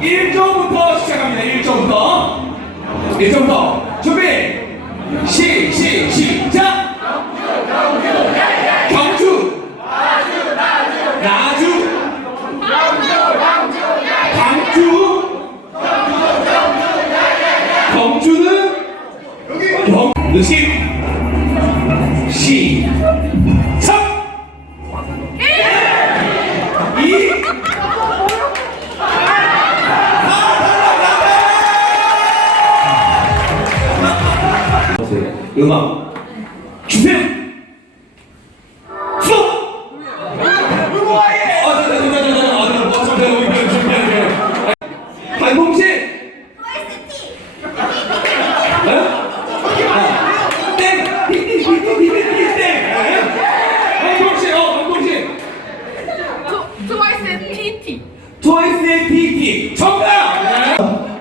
일조부터 시작합니다. 1조부터. 1조부터 준비. 시, 시, 시작. 경주. 나주. 광주. 경주는 경. 느낌. 시. 작. 이. 음악 주세요. 트와이스의 PT 트와이스의 PT 정답.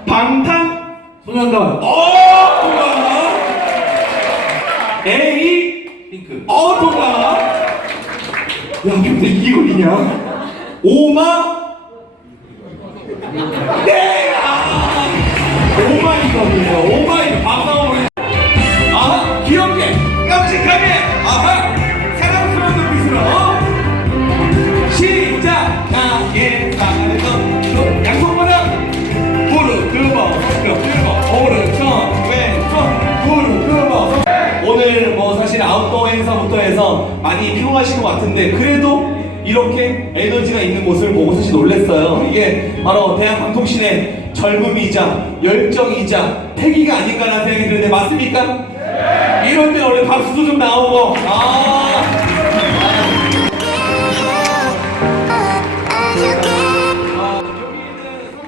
방탄 소년단 어, 정답. A 핑크 어, 정답. 야, 근데 이게 걸리냐? 오마 아웃도어 행사부터 해서 많이 피곤하신 것 같은데 그래도 이렇게 에너지가 있는 모습을 보고 사실 놀랐어요. 이게 바로 대한방통신의 젊음이자 열정이자 패기가 아닌가라는 생각이 드는데 맞습니까? 이럴 때 원래 박수도 좀 나오고 아